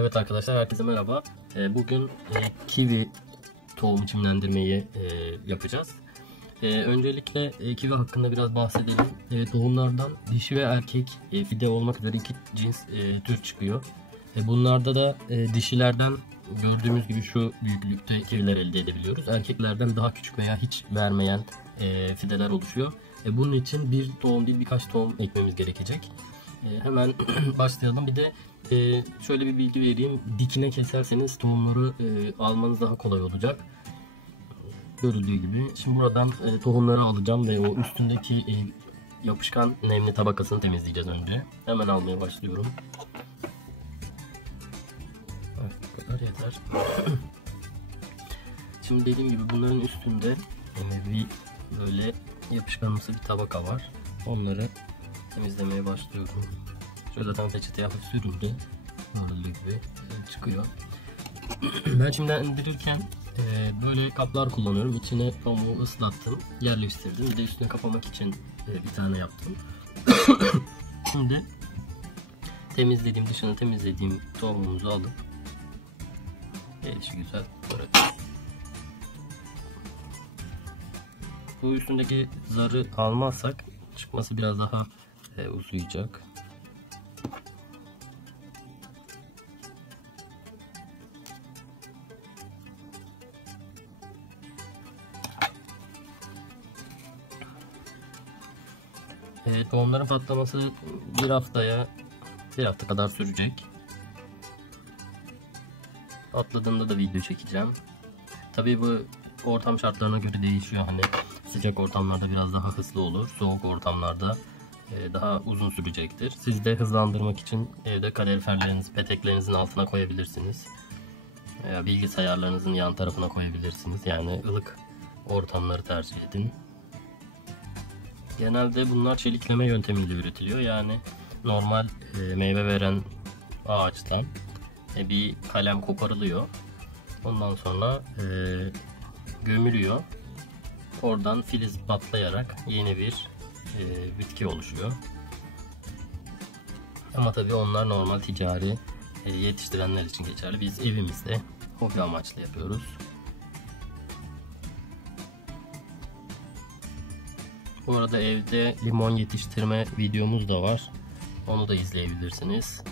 Evet arkadaşlar, herkese merhaba. Bugün kivi tohum çimlendirmeyi yapacağız. Öncelikle kivi hakkında biraz bahsedelim. Tohumlardan dişi ve erkek fide olmak üzere iki cins tür çıkıyor. Bunlarda da dişilerden gördüğümüz gibi şu büyüklükte kiviler elde edebiliyoruz. Erkeklerden daha küçük veya hiç vermeyen fideler oluşuyor. Bunun için bir tohum değil birkaç tohum ekmemiz gerekecek. Hemen başlayalım. Bir de şöyle bir bilgi vereyim. Dikine keserseniz tohumları almanız daha kolay olacak. Görüldüğü gibi. Şimdi buradan tohumları alacağım ve o üstündeki yapışkan nemli tabakasını temizleyeceğiz önce. Hemen almaya başlıyorum. Evet, bu kadar yeter. Şimdi dediğim gibi bunların üstünde bir böyle yapışkanımsı bir tabaka var. Onları temizlemeye başlıyorum. Şöyle zaten peçeteye hafif sürüldü. Gördüğü gibi çıkıyor. Ben çimlendirirken böyle kaplar kullanıyorum. İçine pamuğu ıslattım, yerleştirdim. Bir de üstüne kapamak için bir tane yaptım. Şimdi dışını temizlediğim tohumumuzu alıp gelişigüzel bırakıyorum. Bu üstündeki zarı almazsak çıkması biraz daha uzayacak. Tohumların patlaması bir hafta kadar sürecek. Patladığında da video çekeceğim. Tabii bu ortam şartlarına göre değişiyor. Hani sıcak ortamlarda biraz daha hızlı olur. Soğuk ortamlarda daha uzun sürecektir. Siz de hızlandırmak için evde kaloriferlerinizi peteklerinizin altına koyabilirsiniz. Veya bilgisayarlarınızın yan tarafına koyabilirsiniz. Yani ılık ortamları tercih edin. Genelde bunlar çelikleme yöntemiyle üretiliyor. Yani normal meyve veren ağaçtan bir kalem koparılıyor. Ondan sonra gömülüyor. Oradan filiz patlayarak yeni bir bitki oluşuyor. Ama tabii onlar normal ticari yetiştirenler için geçerli. Biz evimizde hobi amaçlı yapıyoruz. Bu arada evde limon yetiştirme videomuz da var. Onu da izleyebilirsiniz.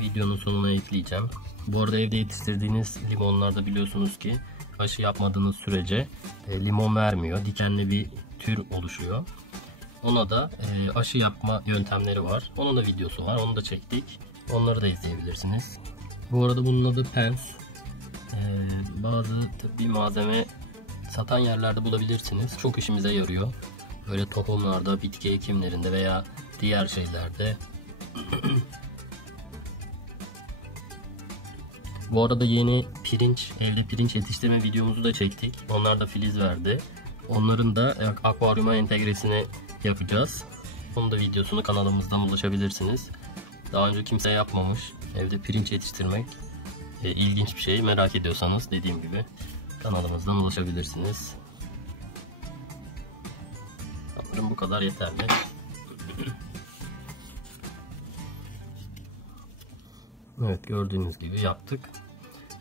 Videonun sonuna ekleyeceğim. Bu arada evde yetiştirdiğiniz limonlarda biliyorsunuz ki aşı yapmadığınız sürece limon vermiyor. Dikenli bir tür oluşuyor. Ona da aşı yapma yöntemleri var. Onun da videosu var. Onu da çektik. Onları da izleyebilirsiniz. Bu arada bunun adı Pens. Bazı tıbbi malzeme satan yerlerde bulabilirsiniz. Çok işimize yarıyor. Böyle tohumlarda, bitki ekimlerinde veya diğer şeylerde. Bu arada yeni evde pirinç yetiştirme videomuzu da çektik. Onlar da filiz verdi. Onların da akvaryuma entegresini yapacağız. Onun da videosunu kanalımızdan ulaşabilirsiniz. Daha önce kimse yapmamış. Evde pirinç yetiştirmek ilginç bir şey. Merak ediyorsanız dediğim gibi kanalımızdan ulaşabilirsiniz. Sanırım bu kadar yeterli. Evet, gördüğünüz gibi yaptık.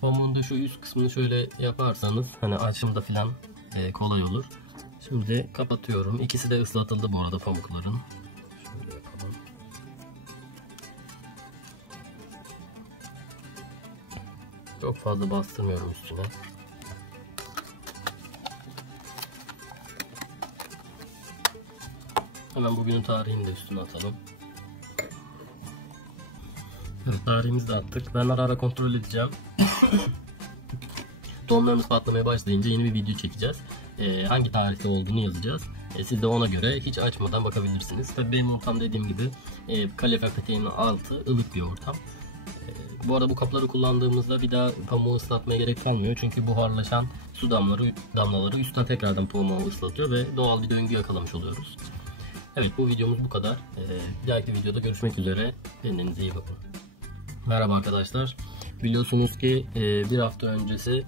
Pamuğun da şu üst kısmını şöyle yaparsanız hani açımda falan kolay olur. Şimdi kapatıyorum. İkisi de ıslatıldı bu arada pamukların. Şöyle yapalım. Çok fazla bastırmıyorum üstüne. Hemen bugünün tarihini de üstüne atalım. Evet, tarihimizi de attık. Ben ara ara kontrol edeceğim. Tohumlarımız patlamaya başlayınca yeni bir video çekeceğiz. Hangi tarihte olduğunu yazacağız. Siz de ona göre hiç açmadan bakabilirsiniz. Tabii benim ortam dediğim gibi kalorifer peteğinin altı ılık bir ortam. Bu arada bu kapları kullandığımızda bir daha pamuğu ıslatmaya gerek kalmıyor. Çünkü buharlaşan su damlaları üstten tekrardan pamuğu ıslatıyor ve doğal bir döngü yakalamış oluyoruz. Evet, bu videomuz bu kadar. Bir dahaki videoda görüşmek üzere. Kendinize iyi bakın. Merhaba arkadaşlar. Biliyorsunuz ki bir hafta öncesi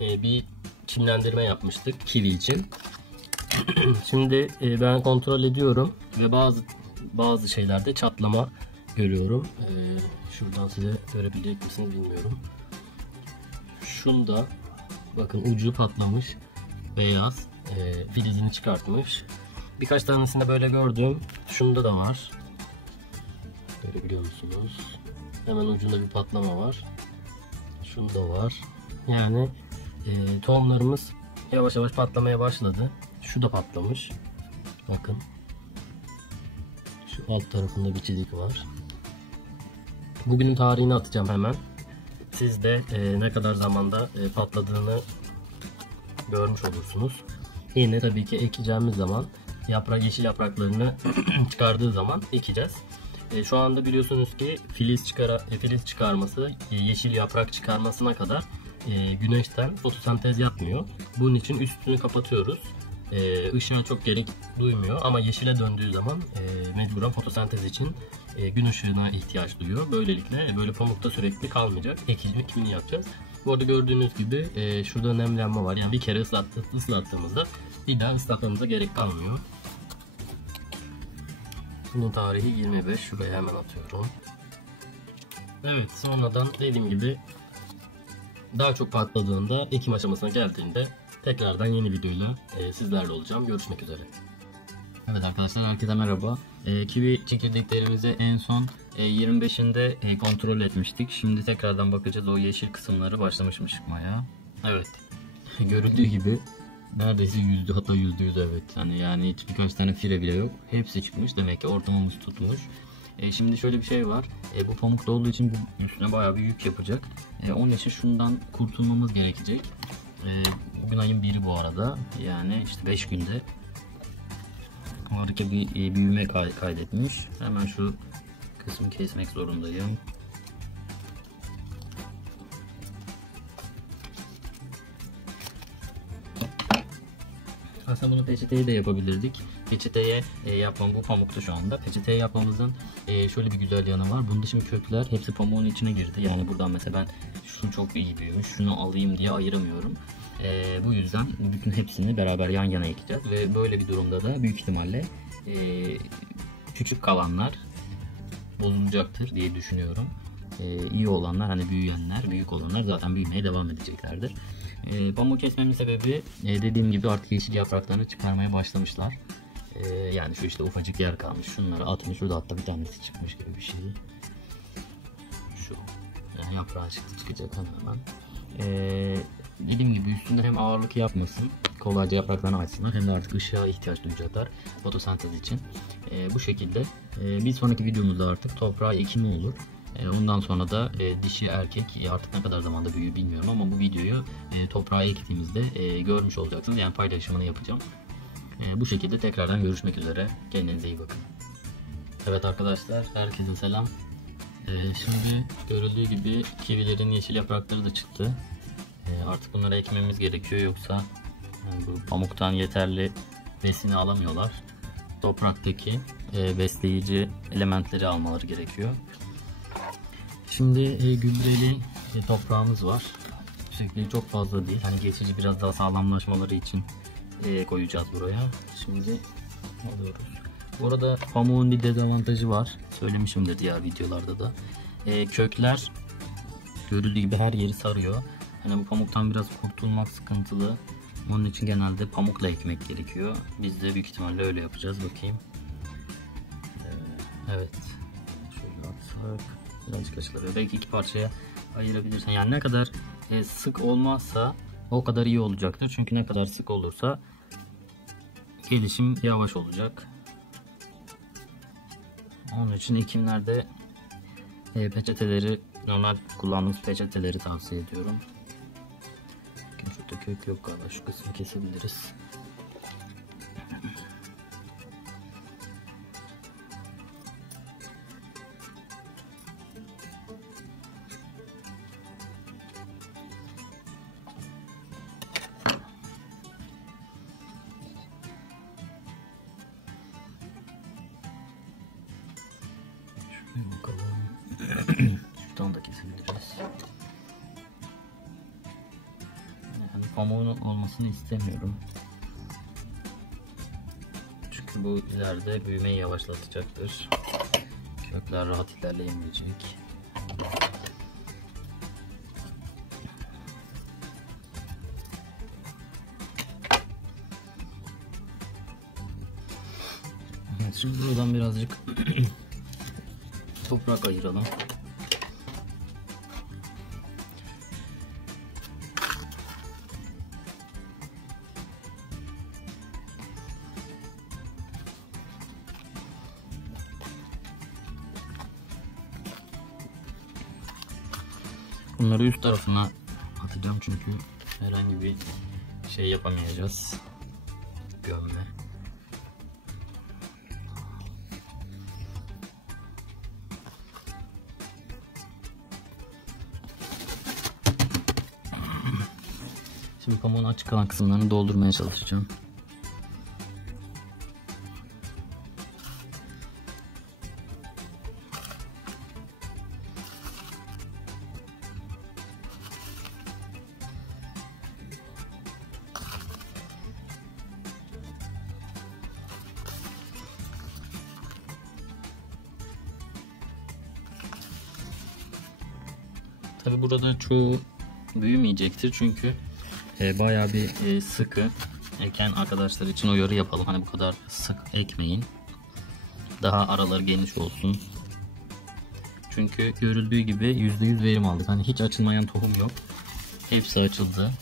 bir çimlendirme yapmıştık kivi için. Şimdi ben kontrol ediyorum ve bazı şeylerde çatlama görüyorum. Şuradan size görebilecek misiniz bilmiyorum. Şunda bakın ucu patlamış. Beyaz. Filizini çıkartmış. Birkaç tanesinde böyle gördüm. Şunda da var. Görebiliyor musunuz? Hemen ucunda bir patlama var. Şunda var. Yani tohumlarımız yavaş yavaş patlamaya başladı. Şu da patlamış. Bakın. Şu alt tarafında bir çizik var. Bugünün tarihini atacağım hemen. Siz de ne kadar zamanda patladığını görmüş olursunuz. Yine tabii ki ekeceğimiz zaman yeşil yapraklarını çıkardığı zaman ekeceğiz. Şu anda biliyorsunuz ki filiz çıkarması, yeşil yaprak çıkarmasına kadar güneşten fotosentez yapmıyor. Bunun için üstünü kapatıyoruz. Işığa çok gerek duymuyor ama yeşile döndüğü zaman mecburen fotosentez için gün ışığına ihtiyaç duyuyor. Böylelikle böyle pamukta sürekli kalmayacak. Ekimini yapacağız. Bu arada gördüğünüz gibi şurada nemlenme var. Yani bir kere ıslattığımızda bir daha ıslatmamıza gerek kalmıyor. Bunun tarihi 25. Şuraya hemen atıyorum. Evet, sonradan dediğim gibi daha çok patladığında, ekim aşamasına geldiğinde tekrardan yeni videoyla sizlerle olacağım. Görüşmek üzere. Evet arkadaşlar, herkese merhaba. Kivi çekirdeklerimizi en son 25'inde kontrol etmiştik. Şimdi tekrardan bakacağız. O yeşil kısımları başlamış mı çıkmaya? Evet. Görüldüğü gibi neredeyse %, hatta %100 evet. Yani hiç birkaç tane fire bile yok. Hepsi çıkmış. Demek ki ortamımız tutmuş. Şimdi şöyle bir şey var. Bu pamukta olduğu için bu üstüne bayağı bir yük yapacak. Onun için şundan kurtulmamız gerekecek. Bugün ayın 1'i bu arada. Yani işte 5 günde harika bir büyüme kaydetmiş. Hemen şu kısmı kesmek zorundayım. Aslında bunu peçeteye de yapabilirdik. Peçeteye yapmam, bu pamukta şu anda. Peçeteye yapmamızın şöyle bir güzel yanı var. Bunda şimdi kökler hepsi pamuğun içine girdi. Yani buradan mesela ben şu çok iyi büyümüş, şunu alayım diye ayıramıyorum. Bu yüzden bütün hepsini beraber yan yana ekeceğiz. Ve böyle bir durumda da büyük ihtimalle küçük kalanlar bozulacaktır diye düşünüyorum. İyi olanlar, hani büyüyenler, büyük olanlar zaten büyümeye devam edeceklerdir. Pamuk kesmemin sebebi dediğim gibi artık yeşil yapraklarını çıkarmaya başlamışlar. Yani şu işte ufacık yer kalmış. Şunları atmış. Şurada hatta bir tanesi çıkmış gibi bir şey. Şu yani yaprağı çıkacak hemen. Dediğim gibi üstünde hem ağırlık yapmasın, kolayca yapraklarını açsınlar, hem de artık ışığa ihtiyaç duyacaklar fotosentez için. Bu şekilde bir sonraki videomuzda artık toprağa ekimi olur. Ondan sonra da dişi erkek artık ne kadar zamanda büyüyor bilmiyorum ama bu videoyu toprağa ektiğimizde görmüş olacaksınız. Yani paylaşımını yapacağım. Bu şekilde tekrardan görüşmek üzere. Kendinize iyi bakın. Evet arkadaşlar, herkese selam. Şimdi görüldüğü gibi kivilerin yeşil yaprakları da çıktı. Artık bunları ekmemiz gerekiyor, yoksa bu pamuktan yeterli besini alamıyorlar. Topraktaki besleyici elementleri almaları gerekiyor. Şimdi gübreli toprağımız var. Sürekli çok fazla değil. Hani geçici biraz daha sağlamlaşmaları için koyacağız buraya. Şimdi alıyoruz. Bu arada pamuğun bir dezavantajı var. Söylemişimdir diğer videolarda da. Kökler görüldüğü gibi her yeri sarıyor. Hani bu pamuktan biraz kurtulmak sıkıntılı. Onun için genelde pamukla ekmek gerekiyor. Biz de büyük ihtimalle öyle yapacağız. Bakayım. Evet. Şöyle atsak. Birazcık açılıyor. Belki iki parçaya ayırabilirsen. Yani ne kadar sık olmazsa o kadar iyi olacaktır. Çünkü ne kadar sık olursa gelişim yavaş olacak. Onun için ekimlerde peçeteleri, normal kullandığımız peçeteleri tavsiye ediyorum. Şurada kök yok galiba. Şu kısmı kesebiliriz. Şuraya bakalım. Şuradan da kesebiliriz. Yani pamuğun olmasını istemiyorum. Çünkü bu ileride büyümeyi yavaşlatacaktır. Kökler rahat ilerleyemeyecek. Evet, şimdi buradan birazcık toprak ayıralım. Bunları üst tarafına atacağım çünkü herhangi bir şey yapamayacağız. Gömme. Şimdi pamuğun açık kalan kısımlarını doldurmaya çalışacağım. Tabi burada çoğu büyümeyecektir çünkü bayağı bir sıkı. Eken arkadaşlar için uyarı yapalım. Hani bu kadar sık ekmeyin. Daha araları geniş olsun. Çünkü görüldüğü gibi %100 verim aldık. Hani hiç açılmayan tohum yok. Hepsi açıldı.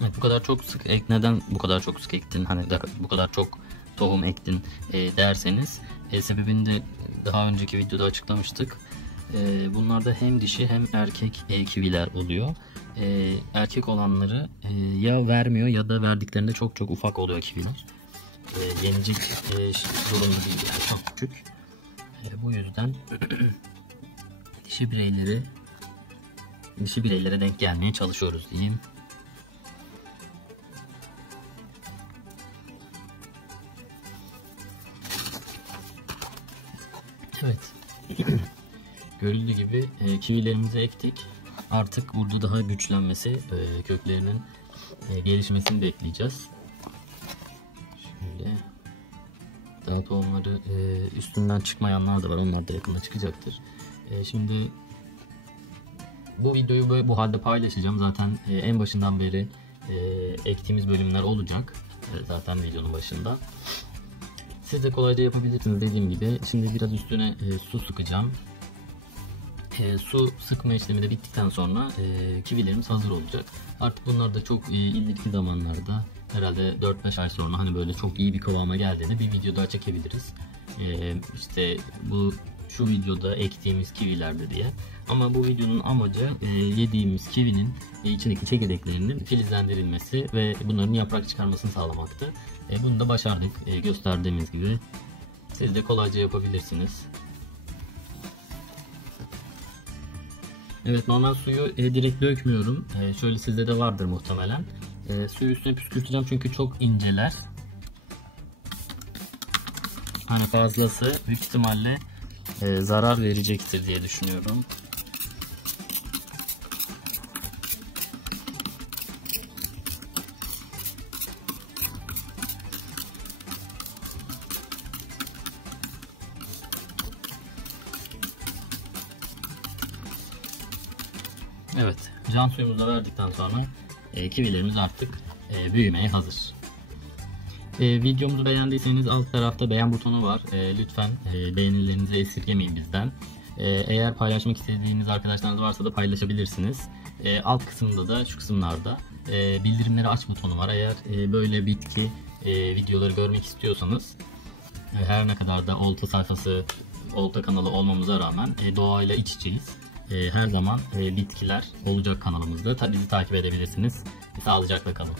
Evet, bu kadar çok sık neden bu kadar çok sık ektin, hani bu kadar çok tohum ektin derseniz sebebini de daha önceki videoda açıklamıştık. Bunlarda hem dişi hem erkek kiviler oluyor. Erkek olanları ya vermiyor ya da verdiklerinde çok ufak oluyor kiviler. Yenecek durumda değil, yani çok küçük. Bu yüzden dişi bireylere denk gelmeye çalışıyoruz diyeyim. Evet. Görüldüğü gibi kivilerimizi ektik. Artık burada daha güçlenmesi, köklerinin gelişmesini bekleyeceğiz. Şimdi daha tohumları üstünden çıkmayanlar da var. Onlar da yakında çıkacaktır. Şimdi bu videoyu bu halde paylaşacağım. Zaten en başından beri ektiğimiz bölümler olacak. Zaten videonun başında. Siz de kolayca yapabilirsiniz dediğim gibi. Şimdi biraz üstüne su sıkacağım. Su sıkma işlemi de bittikten sonra kivilerimiz hazır olacak. Artık bunlar da çok ileriki zamanlarda, herhalde 4-5 ay sonra hani böyle çok iyi bir kıvama geldiğinde bir video daha çekebiliriz. İşte şu videoda ektiğimiz kivilerde diye. Ama bu videonun amacı yediğimiz kivinin içindeki çekirdeklerinin filizlendirilmesi ve bunların yaprak çıkarmasını sağlamaktı. Bunu da başardık, gösterdiğimiz gibi. Siz de kolayca yapabilirsiniz. Evet, normal suyu direkt dökmüyorum. Şöyle sizde de vardır muhtemelen. Suyu üstüne püskürteceğim çünkü çok inceler. Hani fazlası büyük ihtimalle zarar verecektir diye düşünüyorum. Evet, can suyumuzu da verdikten sonra kivilerimiz artık büyümeye hazır. Videomuzu beğendiyseniz alt tarafta beğen butonu var. Lütfen beğenilerinizi esirgemeyin bizden. Eğer paylaşmak istediğiniz arkadaşlarınız varsa da paylaşabilirsiniz. Alt kısımda da, şu kısımlarda bildirimleri aç butonu var. Eğer böyle bitki videoları görmek istiyorsanız, her ne kadar da olta kanalı olmamıza rağmen doğayla iç içeyiz. Her zaman bitkiler olacak kanalımızda. Bizi takip edebilirsiniz. Sağlıcakla kalın.